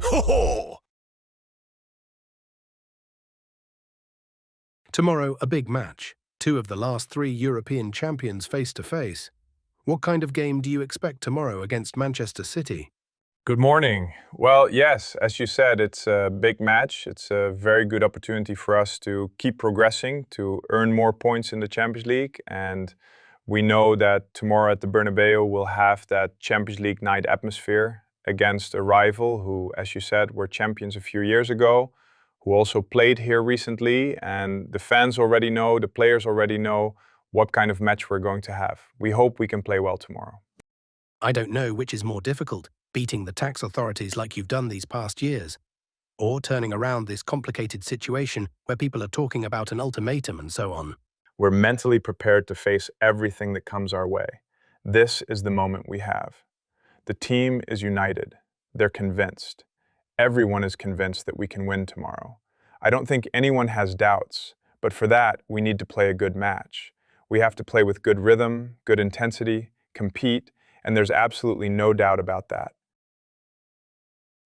Ho ho! Tomorrow, a big match. Two of the last three European champions face-to-face. What kind of game do you expect tomorrow against Manchester City? Good morning. Well, yes, as you said, it's a big match. It's a very good opportunity for us to keep progressing, to earn more points in the Champions League. And we know that tomorrow at the Bernabeu we'll have that Champions League night atmosphere against a rival who, as you said, were champions a few years ago, who also played here recently. And the fans already know, the players already know what kind of match we're going to have. We hope we can play well tomorrow. I don't know which is more difficult, beating the tax authorities like you've done these past years, or turning around this complicated situation where people are talking about an ultimatum and so on. We're mentally prepared to face everything that comes our way. This is the moment we have. The team is united. They're convinced. Everyone is convinced that we can win tomorrow. I don't think anyone has doubts, but for that, we need to play a good match. We have to play with good rhythm, good intensity, compete, and there's absolutely no doubt about that.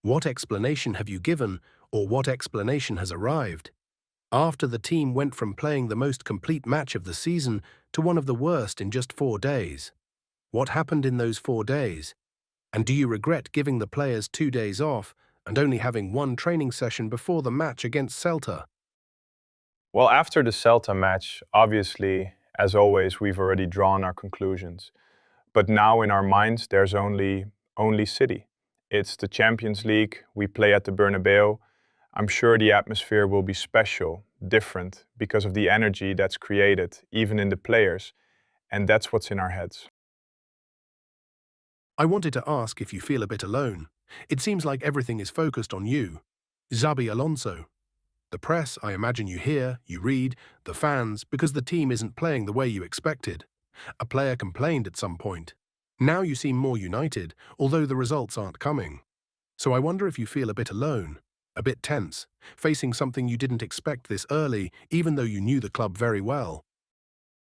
What explanation have you given, or what explanation has arrived? After the team went from playing the most complete match of the season to one of the worst in just 4 days. What happened in those 4 days? And do you regret giving the players 2 days off and only having one training session before the match against Celta? Well, after the Celta match, obviously, as always, we've already drawn our conclusions. But now in our minds, there's only City. It's the Champions League, we play at the Bernabeu. I'm sure the atmosphere will be special, different, because of the energy that's created, even in the players. And that's what's in our heads. I wanted to ask if you feel a bit alone. It seems like everything is focused on you. Xabi Alonso. The press, I imagine you hear, you read, the fans, because the team isn't playing the way you expected. A player complained at some point. Now you seem more united, although the results aren't coming. So I wonder if you feel a bit alone, a bit tense, facing something you didn't expect this early, even though you knew the club very well.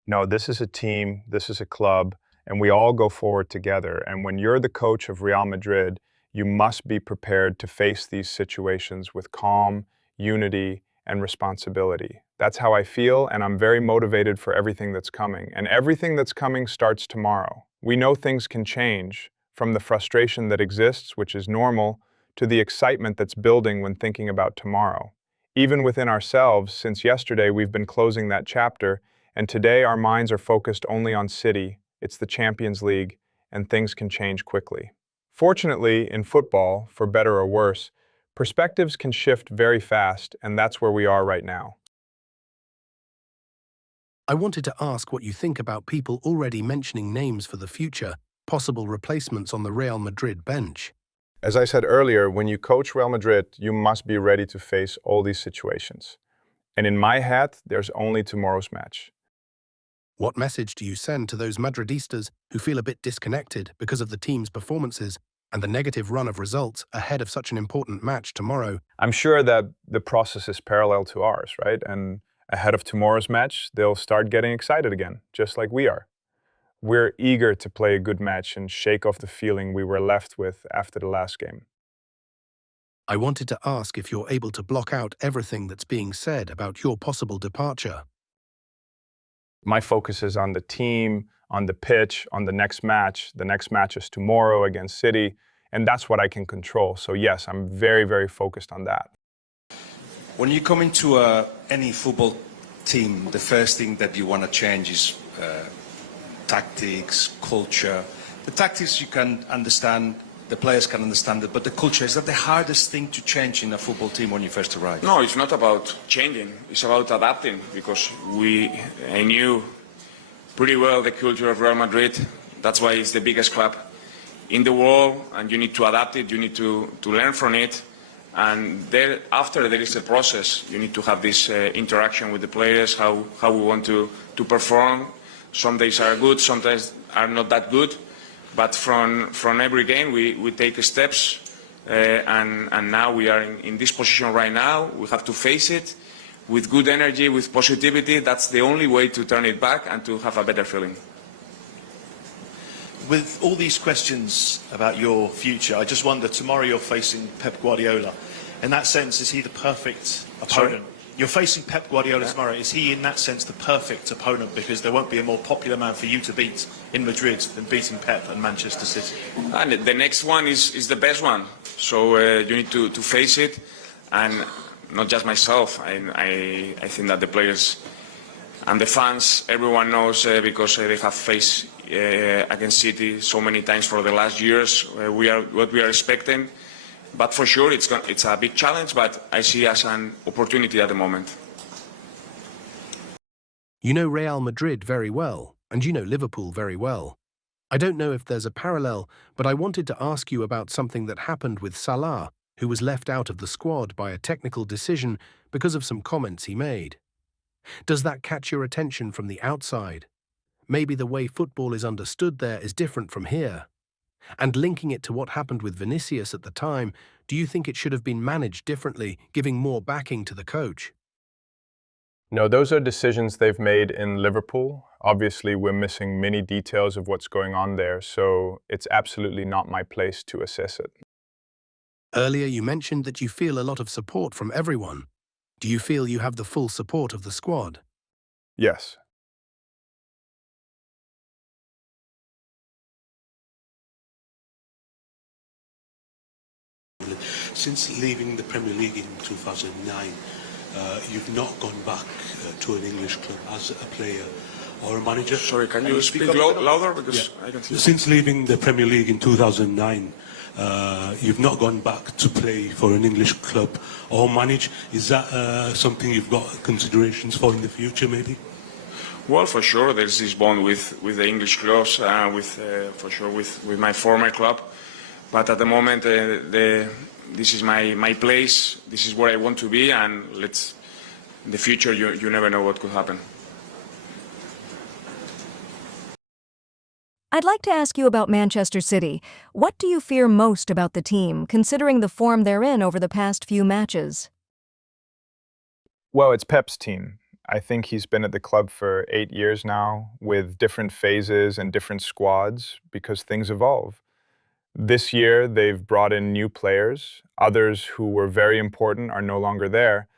No, this is a team, this is a club, and we all go forward together. And when you're the coach of Real Madrid, you must be prepared to face these situations with calm, unity, and responsibility. That's how I feel, and I'm very motivated for everything that's coming. And everything that's coming starts tomorrow. We know things can change, from the frustration that exists, which is normal, to the excitement that's building when thinking about tomorrow. Even within ourselves, since yesterday we've been closing that chapter, and today our minds are focused only on City. It's the Champions League, and things can change quickly. Fortunately, in football, for better or worse, perspectives can shift very fast, and that's where we are right now. I wanted to ask what you think about people already mentioning names for the future, possible replacements on the Real Madrid bench. As I said earlier, when you coach Real Madrid, you must be ready to face all these situations. And in my head, there's only tomorrow's match. What message do you send to those Madridistas who feel a bit disconnected because of the team's performances and the negative run of results ahead of such an important match tomorrow? I'm sure that the process is parallel to ours, right? And ahead of tomorrow's match, they'll start getting excited again, just like we are. We're eager to play a good match and shake off the feeling we were left with after the last game. I wanted to ask if you're able to block out everything that's being said about your possible departure. My focus is on the team, on the pitch, on the next match. The next match is tomorrow against City, and that's what I can control. So yes, I'm very, very focused on that. When you come into any football team, the first thing that you want to change is tactics, culture. The tactics you can understand, the players can understand it, but the culture, is that the hardest thing to change in a football team when you first arrive? No, it's not about changing, it's about adapting, because I knew pretty well the culture of Real Madrid. That's why it's the biggest club in the world, and you need to adapt it, you need to learn from it. And after there is a process. You need to have this interaction with the players, how we want to perform. Some days are good, sometimes are not that good. But from every game we take steps, and now we are in this position right now. We have to face it with good energy, with positivity. That's the only way to turn it back and to have a better feeling. With all these questions about your future, I just wonder, tomorrow you're facing Pep Guardiola. In that sense, is he the perfect opponent? You're facing Pep Guardiola tomorrow. Is he, in that sense, the perfect opponent? Because there won't be a more popular man for you to beat in Madrid than beating Pep and Manchester City. And the next one is the best one. So you need to face it. And not just myself. I think that the players and the fans, everyone knows because they have faced against City so many times for the last years. What we are expecting. But for sure, it's a big challenge, but I see it as an opportunity at the moment. You know Real Madrid very well, and you know Liverpool very well. I don't know if there's a parallel, but I wanted to ask you about something that happened with Salah, who was left out of the squad by a technical decision because of some comments he made. Does that catch your attention from the outside? Maybe the way football is understood there is different from here. And linking it to what happened with Vinicius at the time, do you think it should have been managed differently, giving more backing to the coach? No, those are decisions they've made in Liverpool. Obviously, we're missing many details of what's going on there, so it's absolutely not my place to assess it. Earlier you mentioned that you feel a lot of support from everyone. Do you feel you have the full support of the squad? Yes. Since leaving the Premier League in 2009, you've not gone back to an English club as a player or a manager. Sorry, can you speak louder? Because I don't hear. Since leaving the Premier League in 2009, you've not gone back to play for an English club or manage. Is that something you've got considerations for in the future, maybe? Well, for sure, there's this bond with the English clubs, for sure with my former club. But at the moment, this is my place. This is where I want to be, and in the future, you never know what could happen. I'd like to ask you about Manchester City. What do you fear most about the team, considering the form they're in over the past few matches? Well, it's Pep's team. I think he's been at the club for 8 years now, with different phases and different squads, because things evolve. This year, they've brought in new players. Others who were very important are no longer there.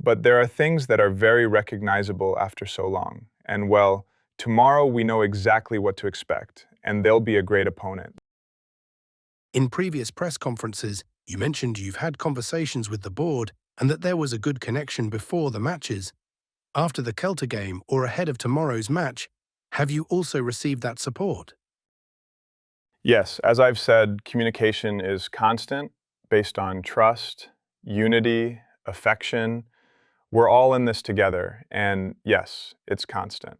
But there are things that are very recognizable after so long. And well, tomorrow we know exactly what to expect, and they'll be a great opponent. In previous press conferences, you mentioned you've had conversations with the board and that there was a good connection before the matches. After the Celta game or ahead of tomorrow's match, have you also received that support? Yes, as I've said, communication is constant, based on trust, unity, affection. We're all in this together, and yes, it's constant.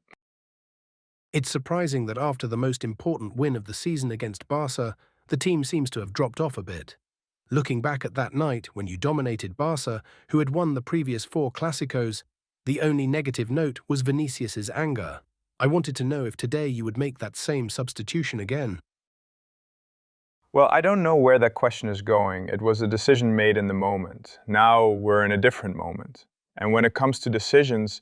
It's surprising that after the most important win of the season against Barca, the team seems to have dropped off a bit. Looking back at that night when you dominated Barca, who had won the previous 4 Clásicos, the only negative note was Vinicius's anger. I wanted to know if today you would make that same substitution again. Well, I don't know where that question is going. It was a decision made in the moment. Now we're in a different moment. And when it comes to decisions,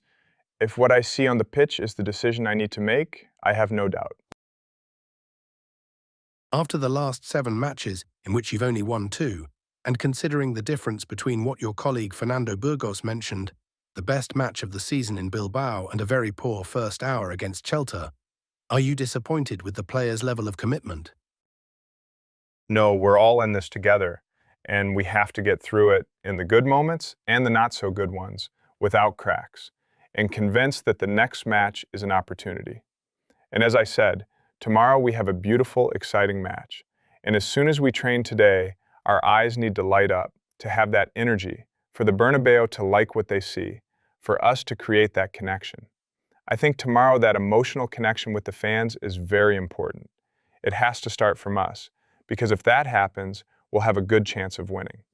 if what I see on the pitch is the decision I need to make, I have no doubt. After the last 7 matches, in which you've only won 2, and considering the difference between what your colleague Fernando Burgos mentioned, the best match of the season in Bilbao and a very poor first hour against Celta, are you disappointed with the players' level of commitment? No, we're all in this together, and we have to get through it in the good moments and the not so good ones, without cracks, and convinced that the next match is an opportunity. And as I said, tomorrow we have a beautiful, exciting match. And as soon as we train today, our eyes need to light up, to have that energy, for the Bernabeu to like what they see, for us to create that connection. I think tomorrow that emotional connection with the fans is very important. It has to start from us, because if that happens, we'll have a good chance of winning.